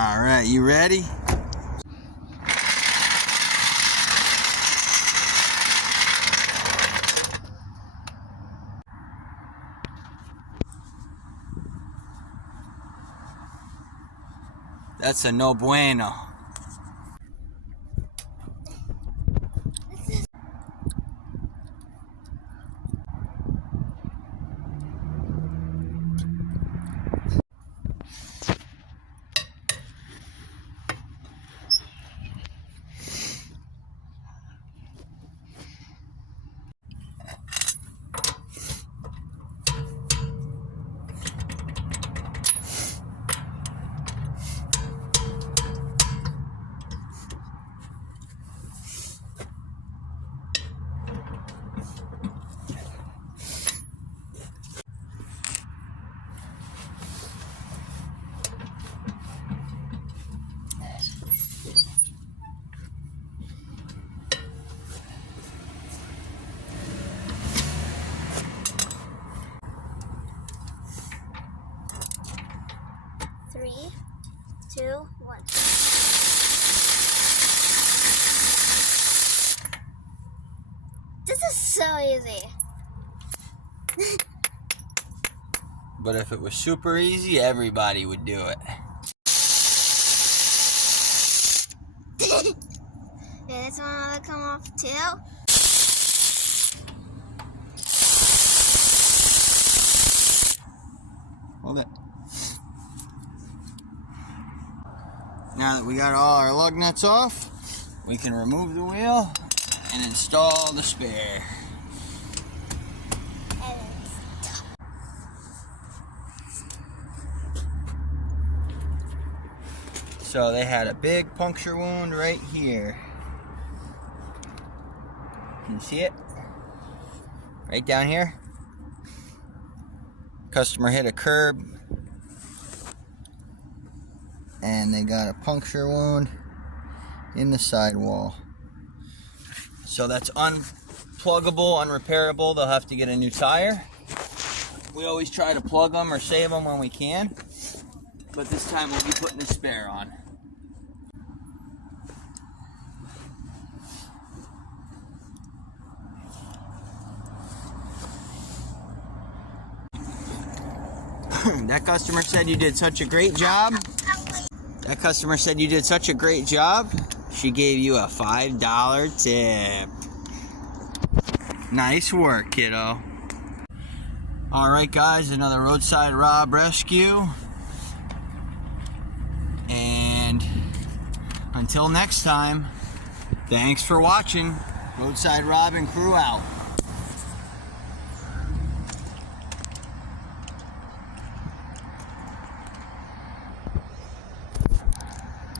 All right, you ready? That's a no bueno. Three, two, one. This is so easy. But if it was super easy, everybody would do it. Did this one want to come off too? Hold it. Now that we got all our lug nuts off, we can remove the wheel and install the spare. So they had a big puncture wound right here. Can you see it? Right down here. Customer hit a curb and they got a puncture wound in the sidewall. So that's unpluggable, unrepairable. They'll have to get a new tire. We always try to plug them or save them when we can, but this time we'll be putting the spare on. That customer said you did such a great job. That customer said you did such a great job. She gave you a $5 tip. Nice work, kiddo. Alright guys, another Roadside Rob rescue. And until next time, thanks for watching. Roadside Rob and crew out.